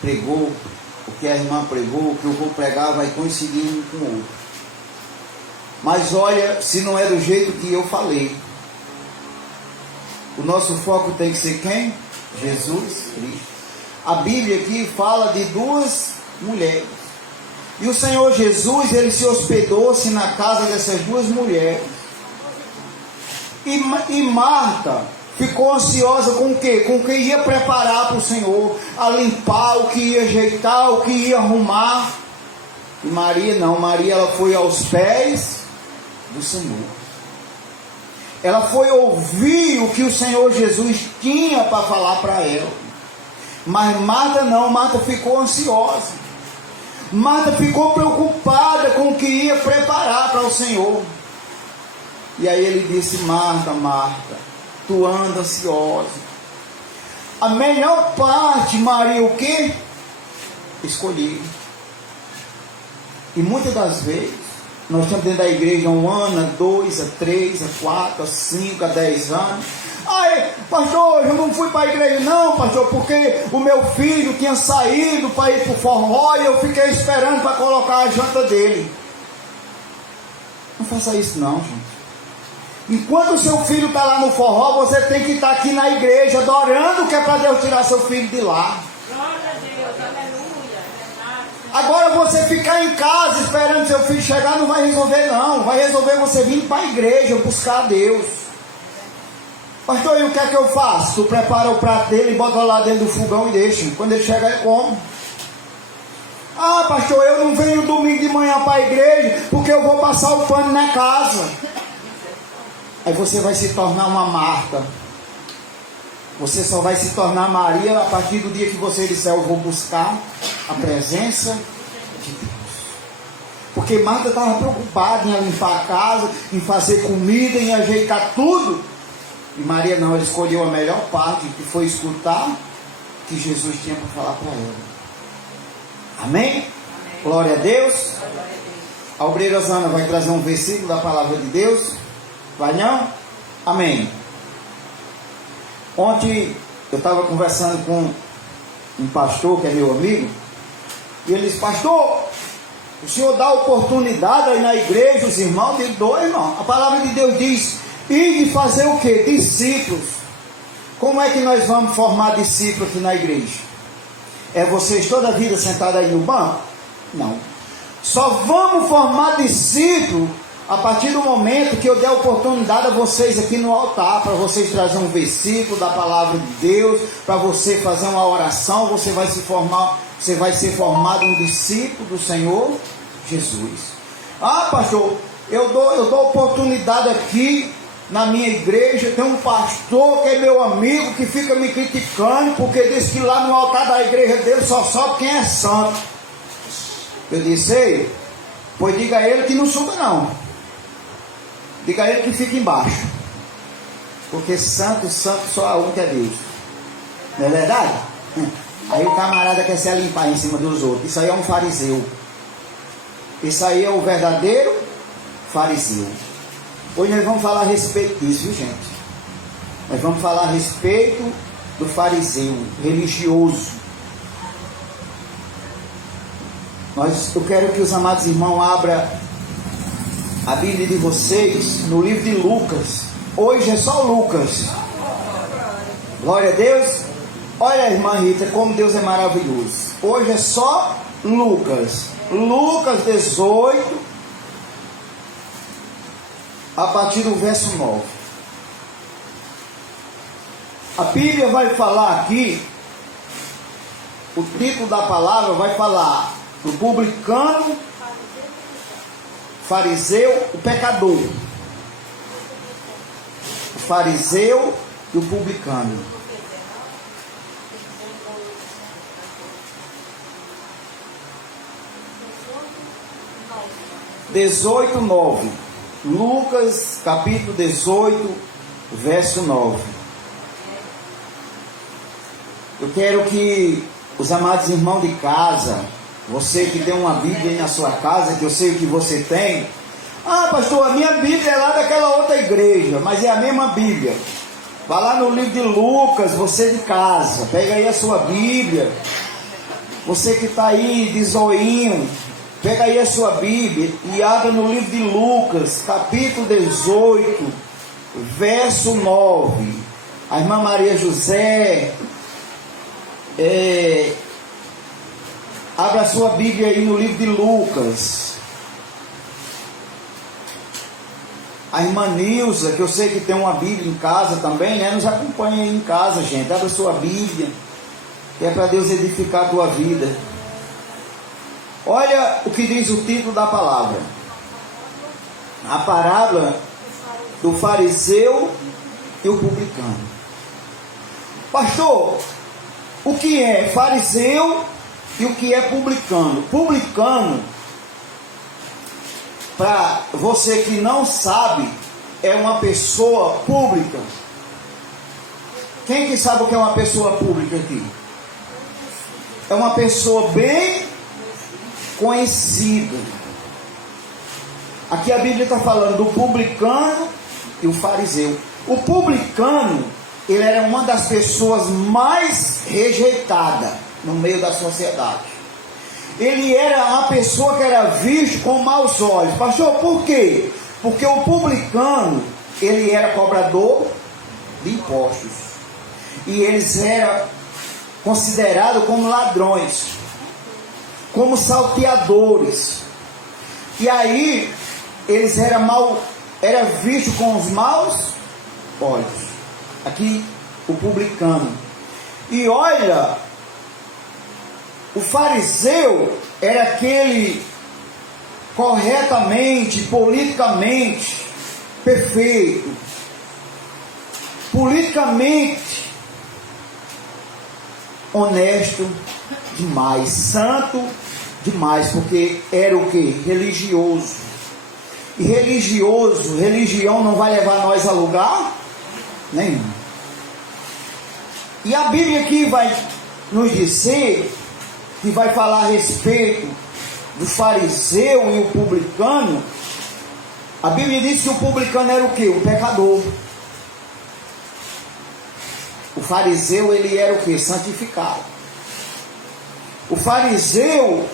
pregou, o que a irmã pregou, o que eu vou pregar vai coincidir um com o outro. Mas olha, se não é do jeito que eu falei, o nosso foco tem que ser quem? Jesus Cristo. A Bíblia aqui fala de duas mulheres. E o Senhor Jesus, ele se hospedou-se na casa dessas duas mulheres. E Marta ficou ansiosa com o quê? Com o que ia preparar para o Senhor, a limpar, o que ia ajeitar, o que ia arrumar. E Maria não, Maria ela foi aos pés do Senhor. Ela foi ouvir o que o Senhor Jesus tinha para falar para ela. Mas Marta não, Marta ficou ansiosa. Marta ficou preocupada com o que ia preparar para o Senhor. E aí ele disse: Marta, Marta, tu anda ansiosa. A melhor parte, Maria, o que? Escolhi. E muitas das vezes, nós estamos dentro da igreja há 1 ano, há 2, há 3, há 4, há 5, há 10 anos. Ai, pastor, eu não fui para a igreja não, pastor, porque o meu filho tinha saído para ir para o forró e eu fiquei esperando para colocar a janta dele. Não faça isso não, gente. Enquanto o seu filho está lá no forró, você tem que estar aqui na igreja adorando, que é para Deus tirar seu filho de lá. Glória a Deus, aleluia. Agora você ficar em casa esperando seu filho chegar não vai resolver não. Vai resolver você vir para a igreja buscar a Deus. Pastor, e o que é que eu faço? Tu prepara o prato dele e bota lá dentro do fogão e deixa. Quando ele chegar, ele come. Ah, pastor, eu não venho domingo de manhã para a igreja porque eu vou passar o pano na casa. Aí você vai se tornar uma Marta. Você só vai se tornar Maria a partir do dia que você disser: eu vou buscar a presença de Deus. Porque Marta estava preocupada em limpar a casa, em fazer comida, em ajeitar tudo. E Maria não, ela escolheu a melhor parte, que foi escutar o que Jesus tinha para falar para ela. Amém? Amém? Glória a Deus. A obreira Zana vai trazer um versículo da palavra de Deus. Vai não? Amém. Ontem eu estava conversando com um pastor que é meu amigo, e ele disse: pastor, o senhor dá oportunidade aí na igreja, os irmãos? Eu dou, irmão. A palavra de Deus diz: e de fazer o que? Discípulos. Como é que nós vamos formar discípulos aqui na igreja? É vocês toda a vida sentados aí no banco? Não. Só vamos formar discípulos a partir do momento que eu der oportunidade a vocês aqui no altar, para vocês trazerem um versículo da palavra de Deus, para você fazer uma oração, você vai ser formado um discípulo do Senhor Jesus. Ah, pastor, eu dou oportunidade aqui na minha igreja, tem um pastor que é meu amigo, que fica me criticando, porque diz que lá no altar da igreja dele só sobe quem é santo. Eu disse: ei, pois diga a ele que não suba não. Diga a ele que fica embaixo. Porque santo só há um, que é Deus. Não é verdade? Aí o camarada quer se limpar em cima dos outros. Isso aí é um fariseu. Isso aí é o verdadeiro fariseu. Hoje nós vamos falar a respeito disso, viu, gente? Nós vamos falar a respeito do fariseu religioso. Eu quero que os amados irmãos abram a Bíblia de vocês no livro de Lucas. Hoje é só Lucas. Glória a Deus. Olha, irmã Rita, como Deus é maravilhoso. Hoje é só Lucas. Lucas 18, a partir do verso 9. A Bíblia vai falar aqui, o título da palavra vai falar do publicano, fariseu, o pecador. O fariseu e o publicano. Dezoito, 9. Lucas, capítulo 18, verso 9. Eu quero que os amados irmãos de casa, você que tem uma Bíblia aí na sua casa, que eu sei o que você tem. Ah, pastor, a minha Bíblia é lá daquela outra igreja, mas é a mesma Bíblia. Vá lá no livro de Lucas, você de casa, pega aí a sua Bíblia. Você que está aí de zoinho, pega aí a sua Bíblia e abra no livro de Lucas, capítulo 18, verso 9. A irmã Maria José, abra a sua Bíblia aí no livro de Lucas. A irmã Nilza, que eu sei que tem uma Bíblia em casa também, né? Nos acompanha aí em casa, gente. Abra a sua Bíblia, que é para Deus edificar a tua vida. Olha o que diz o título da palavra. A parábola do fariseu e o publicano. Pastor, o que é fariseu e o que é publicano? Publicano, para você que não sabe, é uma pessoa pública. Quem que sabe o que é uma pessoa pública aqui? É uma pessoa bem conhecida. Aqui a Bíblia está falando do publicano e o fariseu. O publicano, ele era uma das pessoas mais rejeitadas no meio da sociedade. Ele era uma pessoa que era visto com maus olhos. Pastor, por quê? Porque o publicano, ele era cobrador de impostos. E eles eram considerados como ladrões, como salteadores. E aí, eles eram vistos com os maus olhos. Aqui, o publicano. E olha, o fariseu era aquele corretamente, politicamente perfeito, politicamente honesto demais, santo demais, porque era o que? Religioso. E religião não vai levar nós a lugar nenhum. E a Bíblia aqui vai nos dizer, que vai falar a respeito do fariseu e o publicano. A Bíblia diz que o publicano era o quê? O pecador. O fariseu, ele era o quê? Santificado. O fariseu,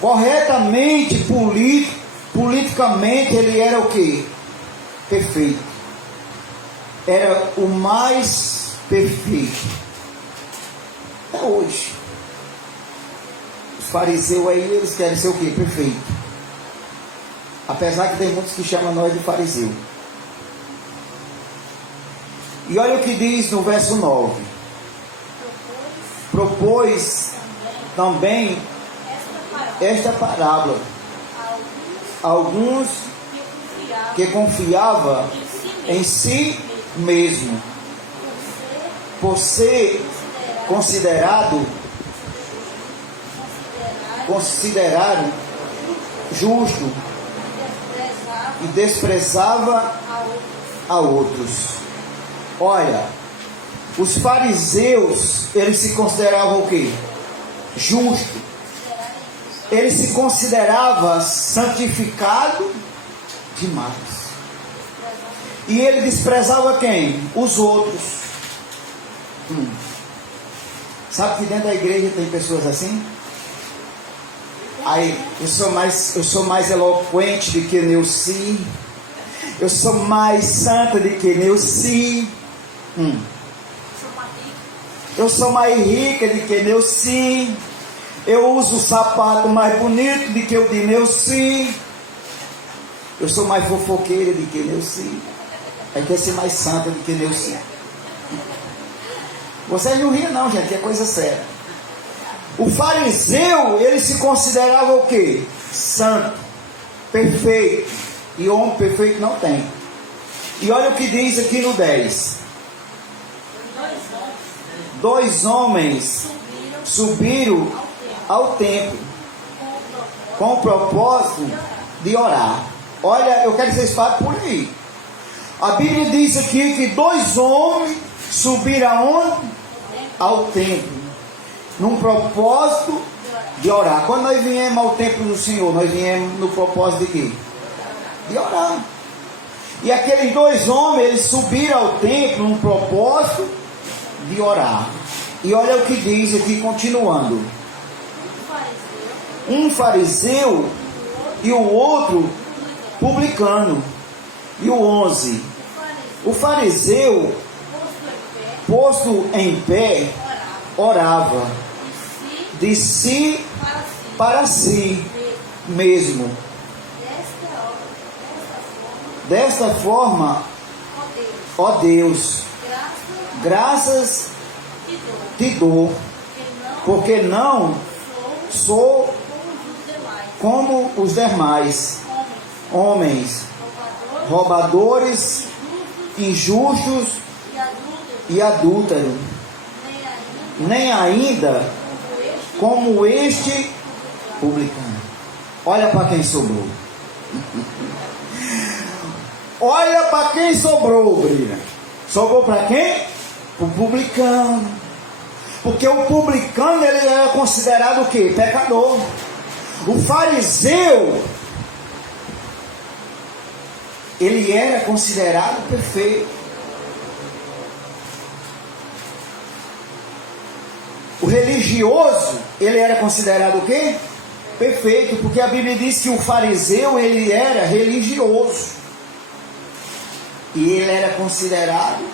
corretamente, politicamente, ele era o quê? Perfeito. Era o mais perfeito. Até hoje. Os fariseus aí, eles querem ser o quê? Perfeito. Apesar que tem muitos que chamam nós de fariseu. E olha o que diz no verso 9. Propôs também esta parábola a alguns que confiavam em si mesmo, por ser considerado justo, e desprezava a outros. Olha, os fariseus, eles se consideravam o quê? Justo. Ele se considerava santificado demais. E ele desprezava quem? Os outros. Sabe que dentro da igreja tem pessoas assim? Aí, eu sou mais eloquente do que Neuci. Eu sou mais santa do que Neuci. Eu sou mais rica do que Neuci. Eu uso o sapato mais bonito do que o de Neuci. Eu sou mais fofoqueira do que Neuci. Aí quer ser mais santa do que Neuci. Vocês não riam não, gente, é coisa séria. O fariseu, ele se considerava o quê? Santo, perfeito. E homem perfeito não tem. E olha o que diz aqui no 10. 2 homens subiram ao templo com o propósito de orar. Olha, eu quero que vocês parem por aí. A Bíblia diz aqui que 2 homens subiram aonde? Ao templo, num propósito de orar. Quando nós viemos ao templo do Senhor, nós viemos no propósito de quê? De orar. E aqueles dois homens, eles subiram ao templo no propósito de orar. E olha o que diz aqui, continuando. Um fariseu e o outro publicano. E o 11. O fariseu, posto em pé, orava de si para si mesmo. Desta forma, ó Deus, graças te dou, porque não sou como os demais homens, roubadores, injustos e adúlteros, nem ainda como este publicano. Olha para quem sobrou. Olha para quem sobrou, Brilha. Sobrou para quem? O publicano. Porque o publicano, ele era considerado o quê? Pecador. O fariseu, ele era considerado perfeito. O religioso, ele era considerado o quê? Perfeito, porque a Bíblia diz que o fariseu, ele era religioso. E ele era considerado,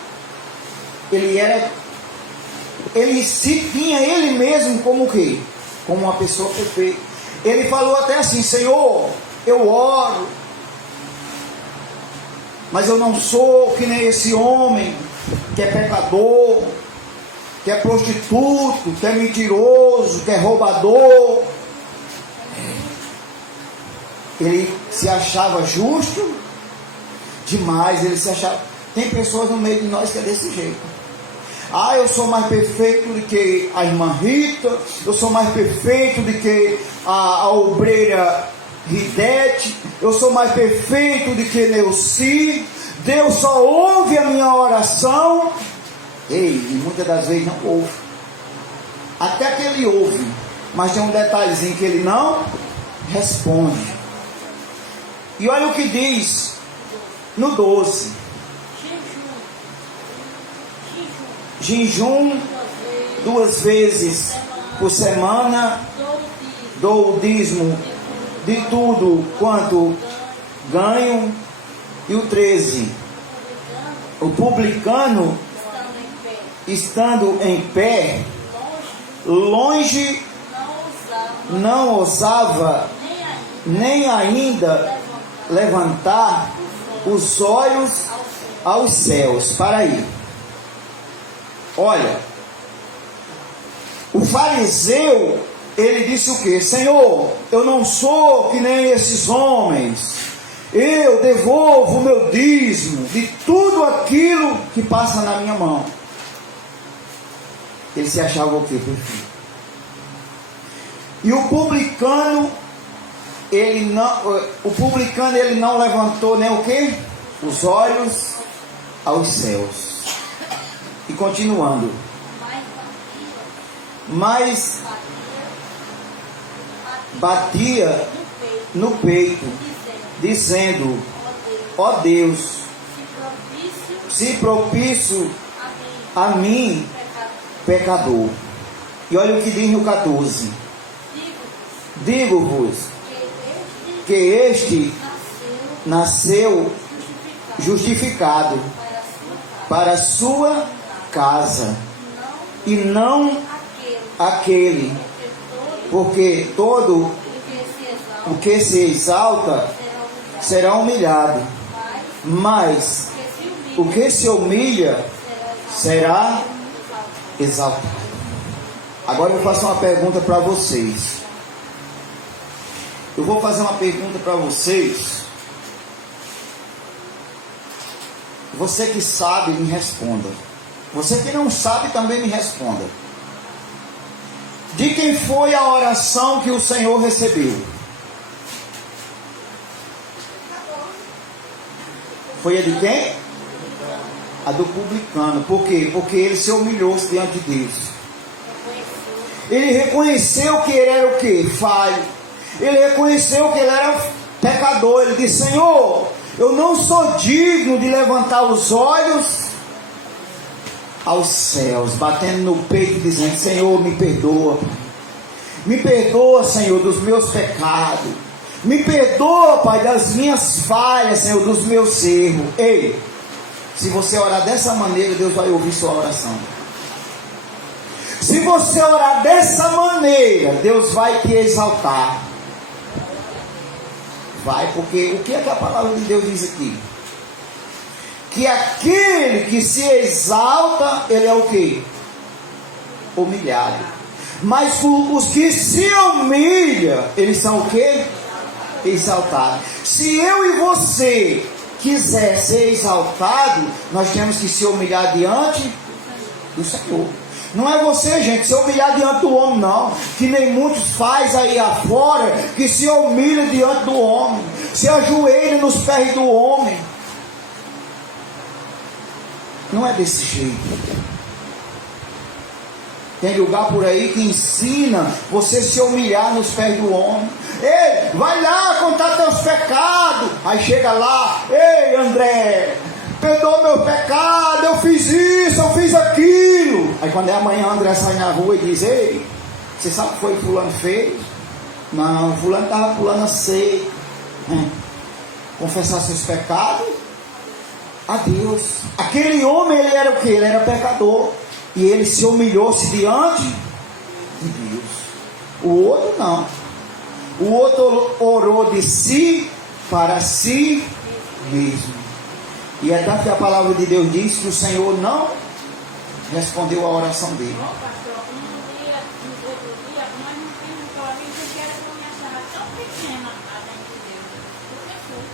ele se tinha ele mesmo como o quê? Como uma pessoa perfeita. Ele falou até assim: Senhor, eu oro, mas eu não sou que nem esse homem que é pecador, que é prostituto, que é mentiroso, que é roubador. Ele se achava justo demais, ele se achava. Tem pessoas no meio de nós que é desse jeito. Ah, eu sou mais perfeito do que a irmã Rita, eu sou mais perfeito do que a obreira Ridete, eu sou mais perfeito do que Neuci, Deus só ouve a minha oração. Ei, e muitas das vezes não ouve. Até que ele ouve, mas tem um detalhezinho que ele não responde. E olha o que diz no 12. Jejum 2 vezes por semana, dou o dízimo de tudo quanto ganho. E o 13. O publicano, estando em pé, longe, não ousava nem ainda levantar os olhos aos céus. Para aí. Olha, o fariseu, ele disse o que? Senhor, eu não sou que nem esses homens, eu devolvo o meu dízimo de tudo aquilo que passa na minha mão. Ele se achava o que? Perfeito. E o publicano, ele não levantou nem o que? Os olhos aos céus. E continuando, mas batia no peito, dizendo: ó Deus, se propício a mim, pecador. E olha o que diz no 14: digo-vos que este nasceu justificado para a sua casa, e não aquele, porque todo o que se exalta será humilhado, mas o que se humilha será exaltado. Agora eu faço uma pergunta para vocês. Eu vou fazer uma pergunta para vocês. Você que sabe, me responda. Você que não sabe, também me responda. De quem foi a oração que o Senhor recebeu? Foi a de quem? A do publicano. Por quê? Porque ele se humilhou diante de Deus. Ele reconheceu que ele era o quê? Falho. Ele reconheceu que ele era pecador. Ele disse: Senhor, Eu não sou digno de levantar os olhos aos céus, batendo no peito, dizendo: Senhor, me perdoa. Me perdoa, Senhor, dos meus pecados. Me perdoa, Pai, das minhas falhas, Senhor, dos meus erros. Ei, se você orar dessa maneira, Deus vai ouvir sua oração. Se você orar dessa maneira, Deus vai te exaltar. Vai, porque o que é que a palavra de Deus diz aqui? Que aquele que se exalta, ele é o quê? Humilhado. Mas os que se humilham, eles são o quê? Exaltados. Se eu e você quiser ser exaltado, nós temos que se humilhar diante do Senhor. Não é você, gente, se humilhar diante do homem, não. Que nem muitos faz aí afora, que se humilha diante do homem, se ajoelha nos pés do homem. Não é desse jeito. Tem lugar por aí que ensina você se humilhar nos pés do homem. Ei, vai lá contar teus pecados. Aí chega lá: ei, André, perdoa meu pecado, eu fiz isso, eu fiz aquilo. Aí quando é amanhã, André sai na rua e diz: ei, você sabe o que foi que fulano fez? Não, fulano estava pulando a seca. Confessar seus pecados a Deus. Aquele homem, ele era o que? Ele era pecador. E ele se humilhou-se diante de Deus. O outro não. O outro orou de si para si mesmo. E é tanto que a palavra de Deus diz que o Senhor não respondeu a oração dele. Ó, pastor, no outro dia, nós não tínhamos coragem porque era que eu me achava tão pequena diante de Deus. Porque foi.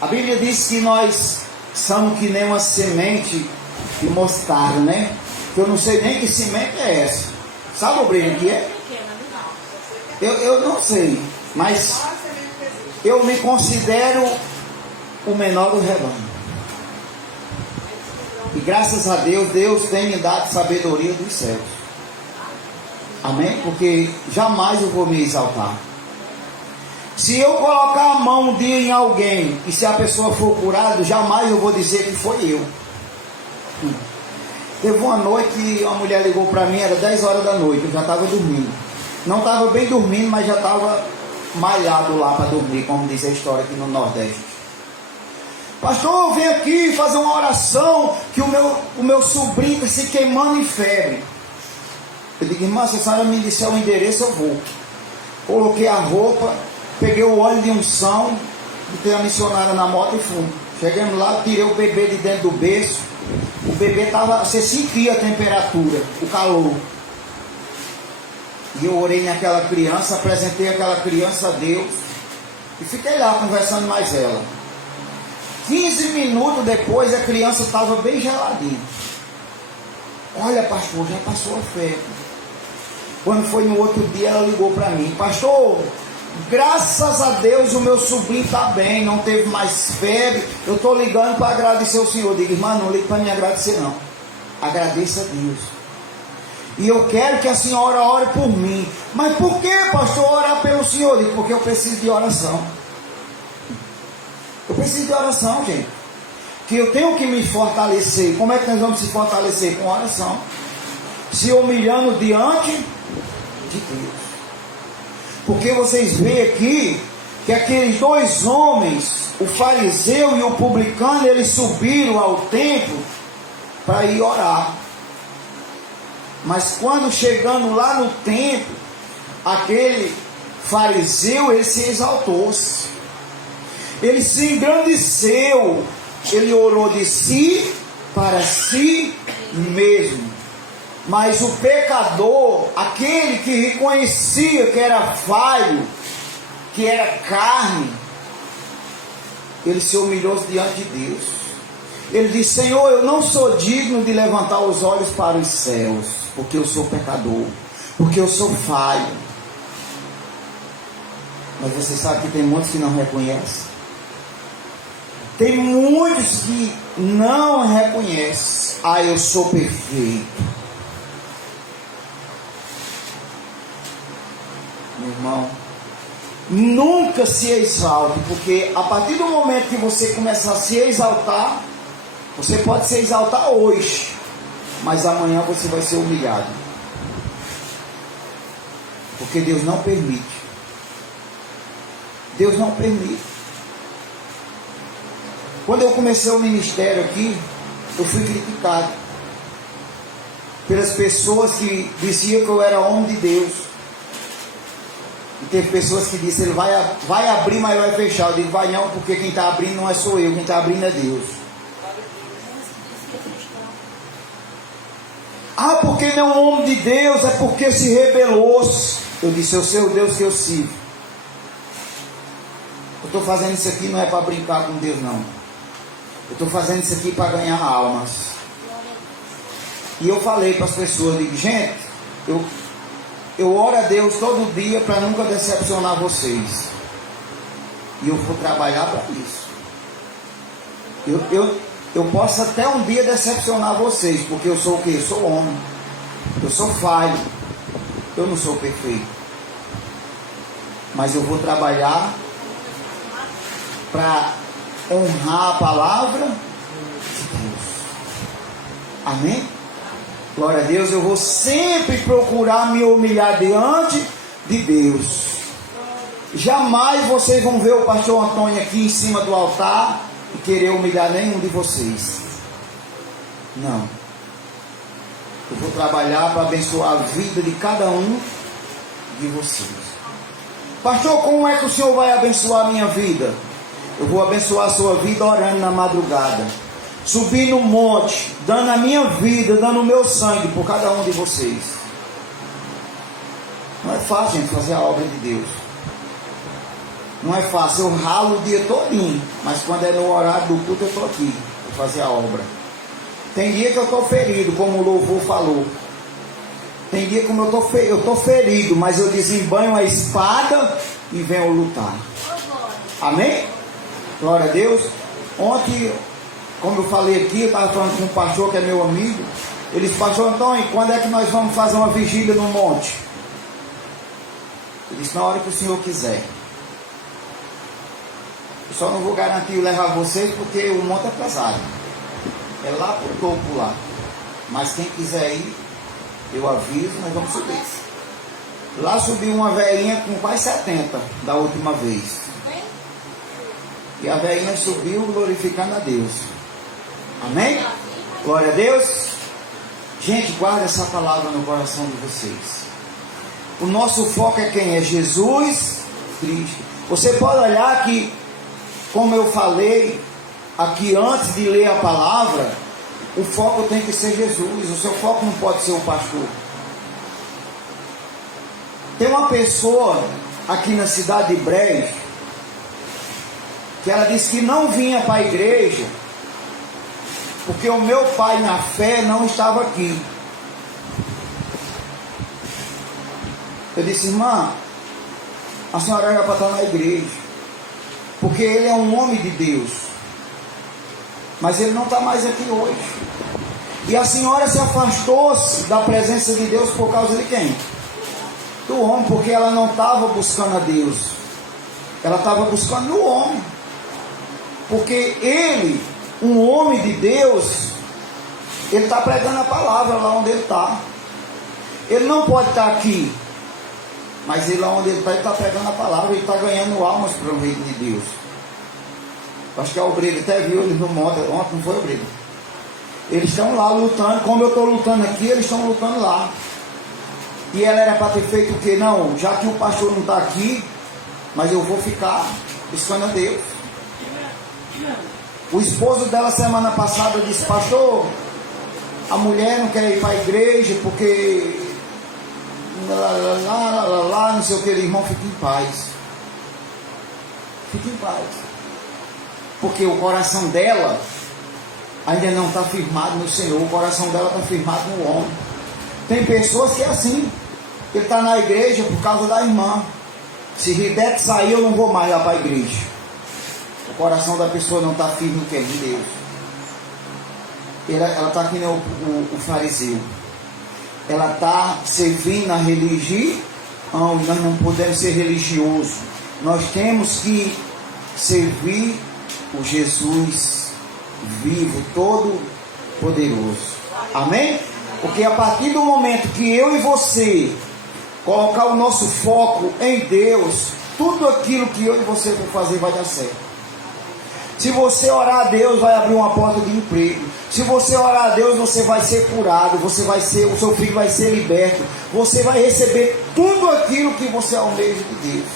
A Bíblia diz que nós somos que nem uma semente de mostarda, né? Que eu não sei nem que semente é essa. Sabe o brilho que é? Eu não sei, mas eu me considero o menor do rebanho. E graças a Deus, Deus tem me dado sabedoria dos céus. Amém? Porque jamais eu vou me exaltar. Se eu colocar a mão um dia em alguém e se a pessoa for curada, jamais eu vou dizer que foi eu. Teve uma noite que uma mulher ligou para mim, era 10 horas da noite, eu já estava dormindo. Não estava bem dormindo, mas já estava malhado lá para dormir, como diz a história aqui no Nordeste. Pastor, vem aqui fazer uma oração, que o meu sobrinho está se queimando em febre. Eu digo: irmã, se a senhora me disser o endereço, eu vou. Coloquei a roupa, peguei o óleo de unção, botei a missionária na moto e fui. Chegando lá, tirei o bebê de dentro do berço. O bebê estava, você sentia a temperatura, o calor. E eu orei naquela criança, apresentei aquela criança a Deus e fiquei lá conversando mais ela. 15 minutos depois a criança estava bem geladinha. Olha, pastor, já passou a febre. Quando foi no outro dia, ela ligou para mim: pastor, graças a Deus o meu sobrinho está bem, não teve mais febre. Eu estou ligando para agradecer ao Senhor. Eu digo: irmã, não ligue para me agradecer não. Agradeça a Deus. E eu quero que a senhora ore por mim. Mas por que, pastor, orar pelo Senhor? Eu digo: porque eu preciso de oração. Eu preciso de oração, gente. Que eu tenho que me fortalecer. Como é que nós vamos se fortalecer? Com oração. Se humilhando diante de Deus. Porque vocês veem aqui que aqueles dois homens, o fariseu e o publicano, eles subiram ao templo para ir orar. Mas quando chegando lá no templo, aquele fariseu, ele se exaltou-se. Ele se engrandeceu. Ele orou de si para si mesmo. Mas o pecador, aquele que reconhecia que era falho, que era carne, ele se humilhou diante de Deus. Ele disse: Senhor, eu não sou digno de levantar os olhos para os céus, porque eu sou pecador, porque eu sou falho. Mas você sabe que tem muitos que não reconhecem. Tem muitos que não reconhecem. Ah, eu sou perfeito. Meu irmão, Nunca se exalte, porque a partir do momento que você começar a se exaltar, você pode se exaltar hoje, mas amanhã você vai ser humilhado. Porque Deus não permite. Deus não permite. Quando eu comecei o ministério aqui, eu fui criticado pelas pessoas que diziam que eu era homem de Deus. E teve pessoas que disseram, ele vai abrir, mas vai fechar. Eu digo, vai não, porque quem está abrindo não é sou eu, quem está abrindo é Deus. Ah, porque não é um homem de Deus, é porque se rebelou-se. Eu disse, eu sei o Deus que eu sirvo. Eu estou fazendo isso aqui não é para brincar com Deus, não. Eu estou fazendo isso aqui para ganhar almas. E eu falei para as pessoas, digo, gente, eu oro a Deus todo dia para nunca decepcionar vocês. E eu vou trabalhar para isso. Eu posso até um dia decepcionar vocês, porque eu sou o quê? Eu sou homem. Eu sou falho. Eu não sou perfeito. Mas eu vou trabalhar para honrar a palavra de Deus. Amém? Glória a Deus. Eu vou sempre procurar me humilhar diante de Deus. Jamais vocês vão ver o pastor Antônio aqui em cima do altar e querer humilhar nenhum de vocês. Não. Eu vou trabalhar para abençoar a vida de cada um de vocês. Pastor, como é que o Senhor vai abençoar a minha vida? Eu vou abençoar a sua vida orando na madrugada, subir no monte, dando a minha vida, dando o meu sangue por cada um de vocês. Não é fácil, gente, fazer a obra de Deus. Não é fácil, eu ralo o dia todinho, mas quando é no horário do culto eu estou aqui para fazer a obra. Tem dia que eu estou ferido, como o louvor falou. Tem dia que eu estou ferido, mas eu desembanho a espada e venho lutar. Amém? Glória a Deus. Ontem, como eu falei aqui, eu estava falando com um pastor que é meu amigo. Ele disse, pastor Antônio, quando é que nós vamos fazer uma vigília no monte? Eu disse, na hora que o Senhor quiser. Eu só não vou garantir levar vocês porque o monte é pesado. É lá pro topo lá. Mas quem quiser ir, eu aviso, nós vamos subir. Lá subiu uma velhinha com quase 70 da última vez. E a velhinha subiu glorificando a Deus. Amém? Glória a Deus. Gente, guarda essa palavra no coração de vocês. O nosso foco é quem? É Jesus Cristo. Você pode olhar que, como eu falei aqui antes de ler a palavra, o foco tem que ser Jesus. O seu foco não pode ser o pastor. Tem uma pessoa aqui na cidade de Brejo que ela disse que não vinha para a igreja porque o meu pai na fé não estava aqui. Eu disse, irmã, a senhora era para estar na igreja, porque ele é um homem de Deus, mas ele não está mais aqui hoje. E a senhora se afastou da presença de Deus por causa de quem? Do homem, porque ela não estava buscando a Deus, ela estava buscando o homem. Porque ele, um homem de Deus, ele está pregando a palavra lá onde ele está. Ele não pode estar aqui, mas ele lá onde ele está pregando a palavra, ele está ganhando almas para o reino de Deus. Acho que a obreira até viu eles no modo ontem, não foi, obreira? Eles estão lá lutando, como eu estou lutando aqui, eles estão lutando lá. E ela era para ter feito o quê? Não, já que o pastor não está aqui, mas eu vou ficar buscando a Deus. O esposo dela semana passada disse, pastor, a mulher não quer ir para a igreja porque não sei o que, irmão, fique em paz. Fique em paz. Porque o coração dela ainda não está firmado no Senhor, o coração dela está firmado no homem. Tem pessoas que é assim, ele está na igreja por causa da irmã. Se Ridete sair, eu não vou mais lá para a igreja. O coração da pessoa não está firme no que é de Deus. Ela está aqui o fariseu. Ela está servindo a religião. Nós não podemos ser religiosos. nós temos que servir o Jesus vivo, todo poderoso. Amém? Porque a partir do momento que eu e você colocar o nosso foco em Deus, tudo aquilo que eu e você for fazer vai dar certo. Se você orar a Deus, vai abrir uma porta de emprego. Se você orar a Deus, você vai ser curado, o seu filho vai ser liberto, você vai receber tudo aquilo que você almeja de Deus.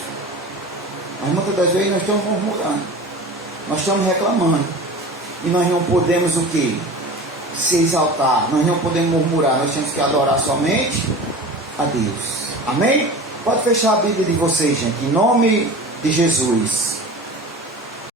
Mas muitas das vezes nós estamos murmurando, nós estamos reclamando, e nós não podemos o quê? Se exaltar, nós não podemos murmurar, nós temos que adorar somente a Deus. Amém? Pode fechar a Bíblia de vocês, gente, em nome de Jesus.